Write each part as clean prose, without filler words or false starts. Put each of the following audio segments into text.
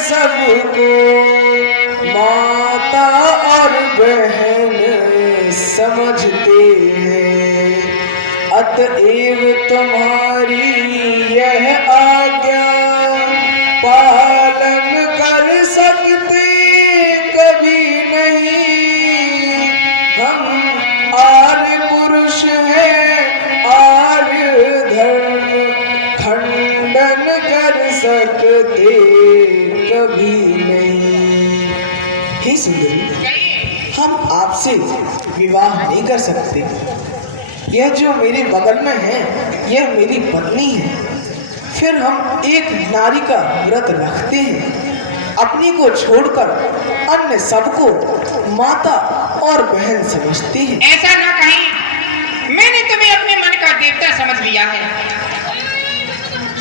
सबको माता और बहन समझते हैं, अतएव तुम्हारी यह आज्ञा पालन कर सकते कभी नहीं। हम आर्य पुरुष हैं, आर्य धर्म खंडन कर सकते कभी नहीं। हे सुंदरी, हम आपसे विवाह नहीं कर सकते। यह जो मेरे बगल में है यह मेरी पत्नी है। फिर हम एक नारी का व्रत रखते हैं, अपनी को छोड़कर अन्य सबको माता और बहन समझते हैं। ऐसा ना कहें, मैंने तुम्हें अपने मन का देवता समझ लिया है।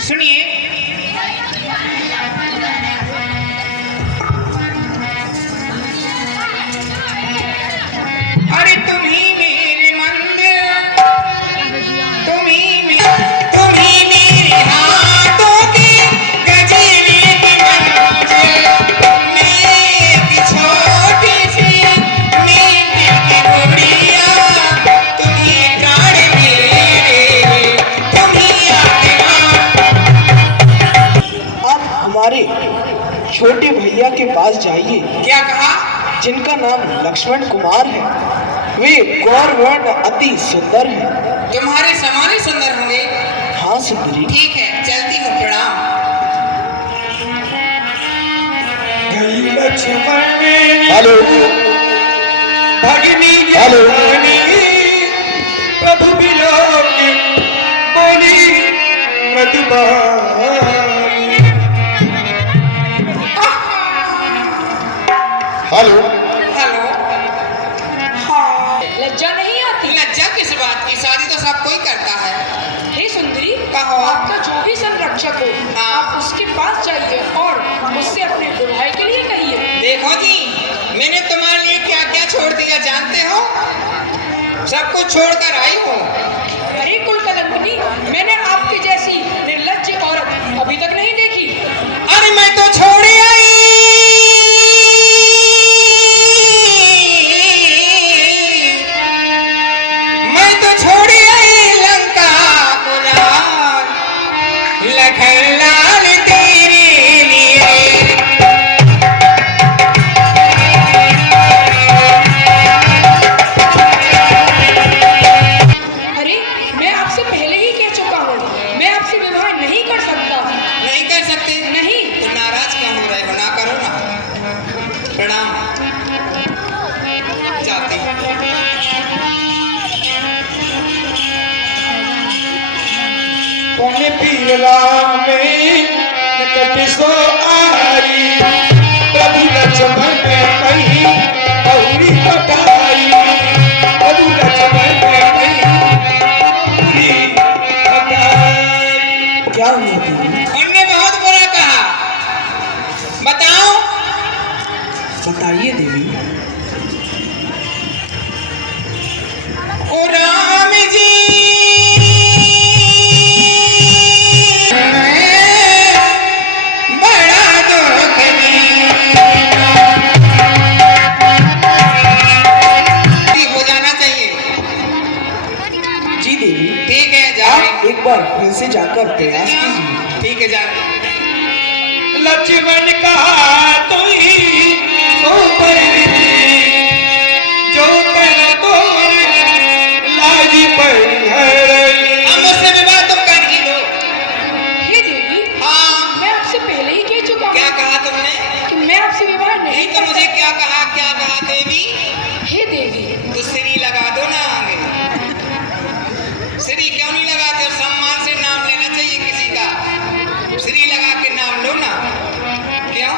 सुनिए, अरे तुम ही मेरे मंदिर, तुम ही मेरे हाथों की गजली की मंजिल, मैं एक छोटी सी मीठी की गुड़िया, तुम ही प्राण मेरे, तुम ही आत्मा। आप हमारे छोटे भैया के पास जाइए। क्या कहा? जिनका नाम लक्ष्मण कुमार है। वे गौर वर्ण अति सुंदर हैं। तुम्हारे समान ही सुंदर होंगे। हाँ सुंदरी। ठीक है, चलती हूँ, प्रणाम। लक्ष्मण हेलो भगिनी हेलो प्रभु बिलोक बोली मधुबानी। Hello hello. हाँ, लज्जा नहीं आती? लज्जा किस बात की? शादी तो सब कोई करता है। हे सुंदरी, कहो। आपका जो भी संरक्षक हो, हाँ। आप उसके पास जाइए और उससे अपने दुल्हाई के लिए कहिए। देखो जी, मैंने तुम्हारे लिए क्या क्या छोड़ दिया जानते हो? सब कुछ छोड़कर आई हूँ। अरे कुलकलंकनी, मैंने आपकी जैसी निर्लज्ज औरत अभी तक नहीं देखी। अरे मैं तो छोड़े आई, मैं तो छोड़े आई लंका कुरान, लखन लाल तेरे लिए। अरे मैं आपसे पहले ही कह चुका हूँ, मैं आपसे विवाह नहीं कर सकता। नहीं कर सकते? नहीं। तो नाराज क्यों हो रहे हो? ना करो ना। प्रणाम, जाती। कौन पीर राम में निकट सो आई, प्रभु लक्ष्मण कही गौरी हटाई, प्रभु लक्ष्मण कही गौरी हटाई। क्या हुआ दीदी? उनने बहुत बुरा कहा। बताओ। बताइए देवी। ओ राम जी, बड़ा दुख हो जाना चाहिए। जी देवी, ठीक है, आप जाओ। एक बार फिर से जाकर प्रयास कीजिए। ठीक है, जाओ। लक्ष्मण कहा तो ही सो पर जो कर तो लाज पड़ी है। अब मुझसे विवाह तुम कर ही लो। हे देवी, हाँ, मैं आपसे पहले ही कह चुका क्या हूँ कहा तुमने? कि मैं आपसे विवाह नहीं नहीं तो कर मुझे क्या कहा? क्या कहा देवी? सकता। हे देवी, तो श्री लगा दो ना आगे। श्री क्यों नहीं लगाते? सम्मान से नाम लेना चाहिए किसी का। श्री लगा के नाम लो ना। क्यों?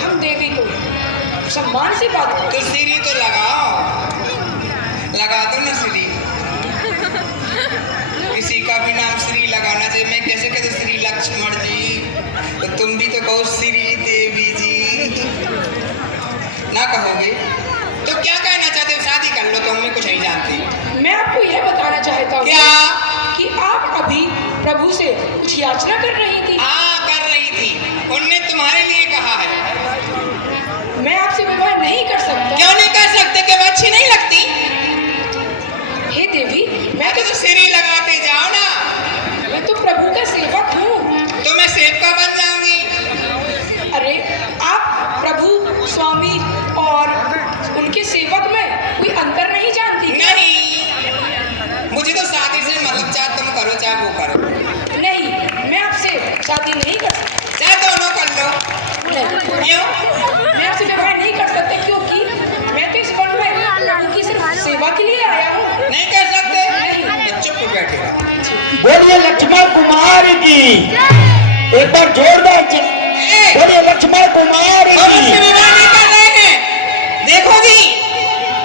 हम देवी को सम्मान से बात करें। तो श्री तो लगाओ, लगा दो ना श्री। किसी का भी नाम श्री लगाना चाहिए। मैं कैसे कहते श्री लक्ष्मण जी, तो तुम भी तो कहो श्री देवी जी, ना कहोगे? तो क्या कहना चाहते हो? शादी कर लो तो, हमें कुछ नहीं जानती। मैं आपको यह बताना चाहता हूँ क्या? कि आप अभी प्रभु से कुछ याचना कर रही थी। हाँ, कर रही थी। उनने तुम्हारे लिए की। एक बार जोरदार बोलिए लक्ष्मण कुमार हम उससे की। विवाह नहीं कर रहे हैं। देखो जी,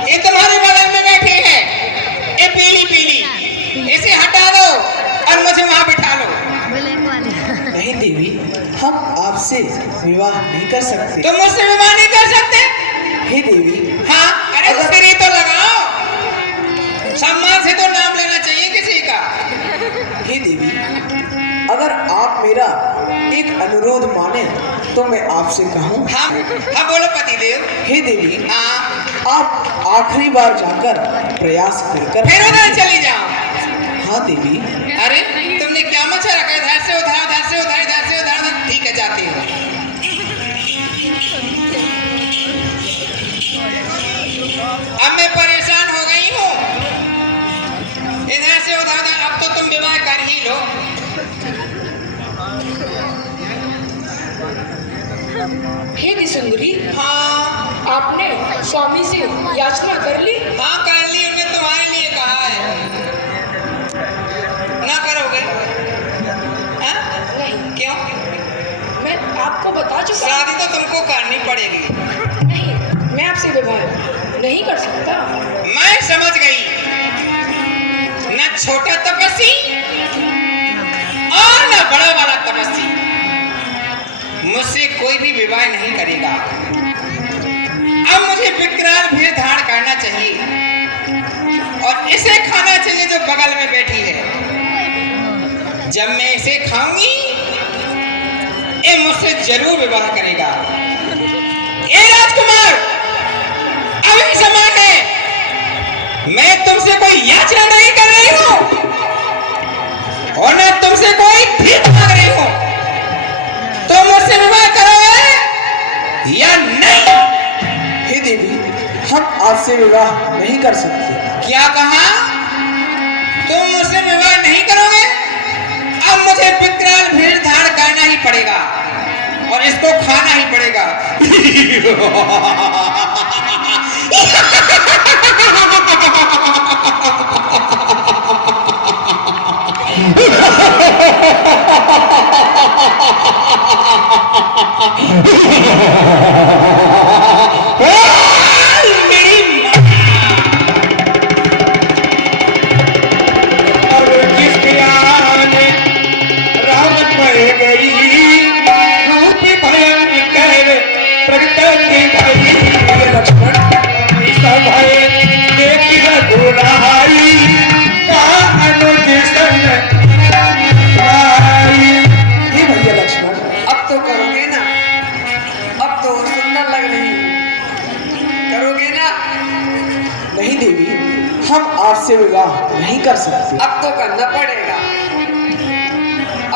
ये तुम्हारे बगल में बैठी है, ये पीली पीली, इसे हटा दो और मुझे वहां बिठा लो। नहीं देवी, हम आपसे विवाह नहीं कर सकते। तुम मुझसे विवाह नहीं कर सकते? हे देवी, हाँ, अरे सिरी तो लगाओ, सम्मान से तो नाम लेना चाहिए किसी का। हे देवी, अगर आप मेरा एक अनुरोध माने तो मैं आपसे कहूँ। हाँ हाँ, बोलो पतिदेव। हे देवी, हाँ, आप आखिरी बार जाकर प्रयास कर फिर उधर चली जाओ। हाँ देवी। अरे तुमने क्या मचा रखा है? इधर से उधर, उधर से उधर, इधर से उधर, उधर। ठीक है, जाती हूँ। अब मैं परेशान हो गई हूँ, इधर से उधर उधर। अब तो तुम विवाह कर ही लो। हे दिसुंदरी, हाँ आपने स्वामी से याचना कर ली? हाँ, कर ली, उन्हें तुम्हारे लिए कहा है। ना करोगे? हाँ? नहीं, क्यों? मैं आपको बता चुका। शादी तो तुमको करनी पड़ेगी। नहीं, मैं आपसे विवाह नहीं कर सकता। मैं समझ गई, न छोटा तपस्वी और न बड़ा वाला तपस्वी, मुझसे कोई भी विवाह नहीं करेगा। अब मुझे विकराल भीड़ धाड़ करना चाहिए और इसे खाना चाहिए जो बगल में बैठी है। जब मैं इसे खाऊंगी, ये मुझसे जरूर विवाह करेगा। ए राजकुमार, अभी समय है, मैं तुमसे कोई याचना नहीं कर रही हूं और न तुमसे कोई भीख मांग रही हूं। तुम मुझसे विवाह करोगे या नहीं? हे देवी, हम आपसे विवाह नहीं कर सकते। क्या कहा? तुम मुझसे विवाह नहीं करोगे? अब मुझे विकराल भीड़ धाड़ करना ही पड़ेगा और इसको खाना ही पड़ेगा। हे भैया लक्ष्मण, अब तो करोगे ना? अब तो सुंदर लग रही है, करोगे ना? नहीं देवी, हम आपसे विवाह नहीं कर सकते। अब तो करना पड़ेगा।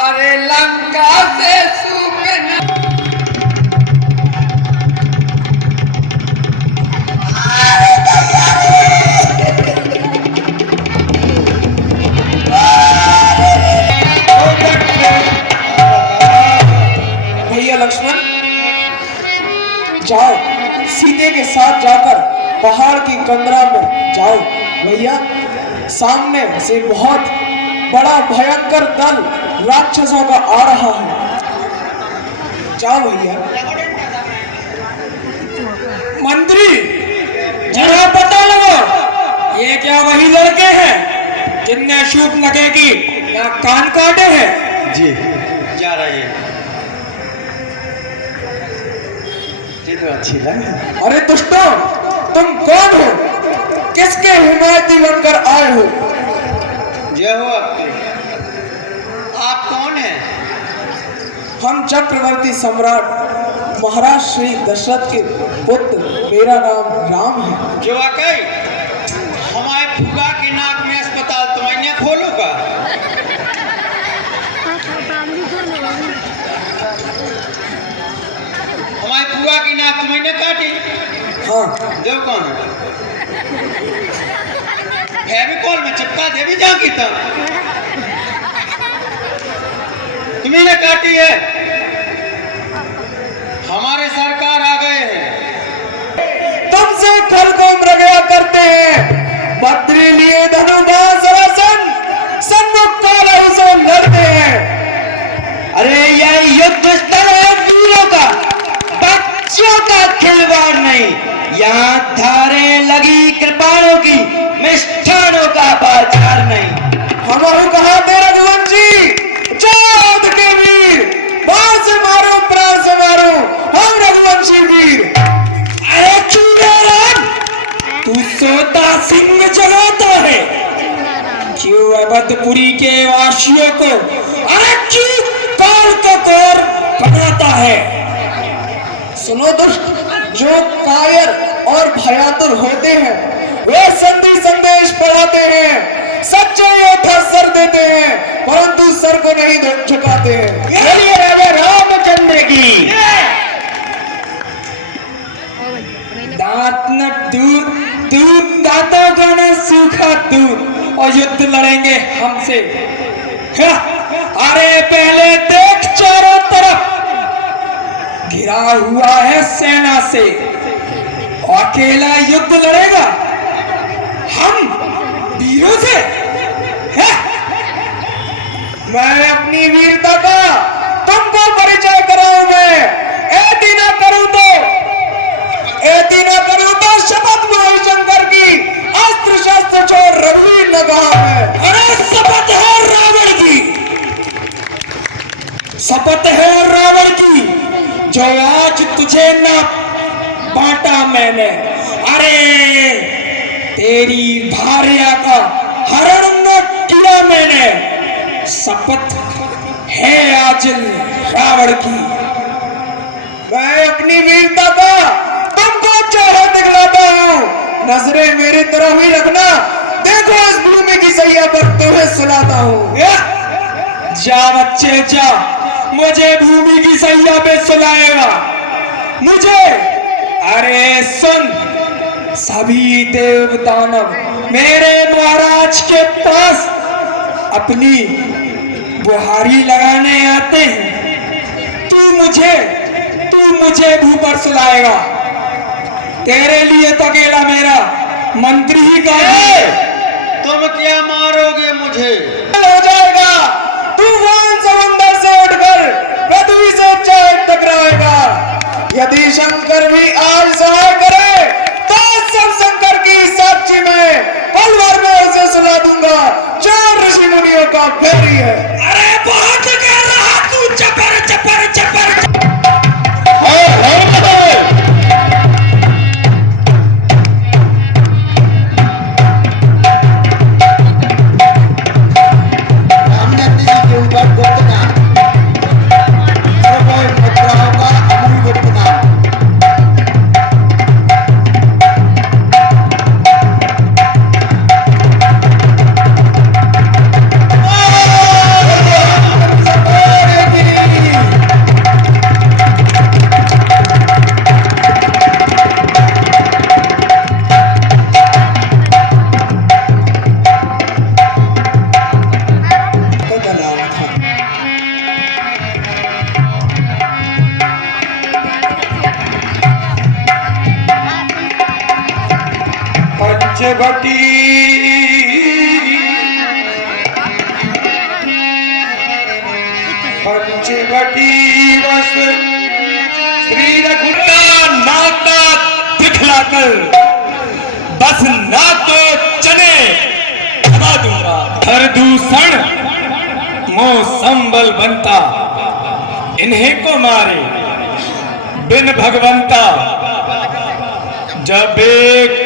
अरे लंका से सूखना भैया लक्ष्मण, जाओ, सीते के साथ जाकर पहाड़ की कंदरा में जाओ। भैया, सामने से बहुत बड़ा भयंकर दल राक्षसों का आ रहा है। जाओ भैया। मंत्री, जरा पता लगो, ये क्या वही लड़के हैं जिनने शूट लगे की या कान काटे हैं? जी जा रही है। ये तो अच्छी लगे। अरे दुष्टों, तुम कौन हो? किसके हिमायती बनकर आए हो? जय हो आपकी। आप कौन हैं? हम चक्रवर्ती सम्राट महाराज श्री दशरथ के पुत्र, मेरा नाम राम है। जो वाकई हमारे फुगा की नाक में अस्पताल तो मैंने खोलूंगा। हमारी फुगा की नाक तो मैंने काटी। हाँ, जो कौन है? फेविकॉल में चिपका दे भी जा की तब तुम्ही ने काटी है। हमारे सरकार आ गए हैं। तुमसे खल को मृगया करते हैं, बद्री लिए धनुबाण सरासन, सन्मुख काल से लड़ते हैं। सोता सिंह जगाता है, क्यों अवधपुरी के वासियों को अरे क्यों काल का कोर बनाता है। सुनो दुष्ट, जो कायर और भयातुर होते हैं वे संधि संदेश पढ़ाते हैं, सच्चे योद्धा सर देते हैं परंतु सर को नहीं झुकाते हैं। ये राजा रामचंद्र की दांत न दूध, दूध दांतों का न सूखा दूध, और युद्ध लड़ेंगे हमसे। हाँ, अरे पहले देख चारों तरफ घिरा हुआ है सेना से, अकेला युद्ध लड़ेगा हम वीरों से। हाँ? मैं अपनी वीरता का तुमको परिचय कराऊं, मैं ऐती ना करूं तो शपथ महाशंकर की अस्त्र शस्त्र छोड़ रघुवीर न कहा मैं। अरे शपथ है रावण की, शपथ है रावण की, जो आज तुझे ना बांटा मैंने। अरे तेरी भार्या का हरण न किया मैंने, शपथ है आज रावण की। मैं अपनी वीरता का तुमको चाहे दिखलाता हूँ, नजरें मेरी तरफ ही रखना, देखो इस भूमि की सैया पर तुम्हें सुलाता हूँ। जा बच्चे जा, मुझे भूमि की सैया पे सुलाएगा मुझे। अरे सुन, सभी देव दानव मेरे महाराज के पास अपनी बुहारी लगाने आते हैं, तू मुझे भू पर सुलाएगा। तेरे लिए तो अकेला मेरा मंत्री ही काफी। तुम क्या मारोगे मुझे? हो जाएगा, तूफान समंदर से उठकर पृथ्वी से चाहे टकराएगा। यदि शंकर भी आज सहाय करे तो सब शंकर की साक्षी में पल भर में उसे सुला दूंगा, चार ऋषि मुनियों का फेरी है। अरे बहुत कह रहा तू, चपर चपर चपर। पंचवटी बस श्री रघुनाथ नाता दिखलाकर बस ना तो चने दबा दूंगा। प्रदूषण मोह संबल बनता, इन्हीं को मारे बिन भगवंता। जब एक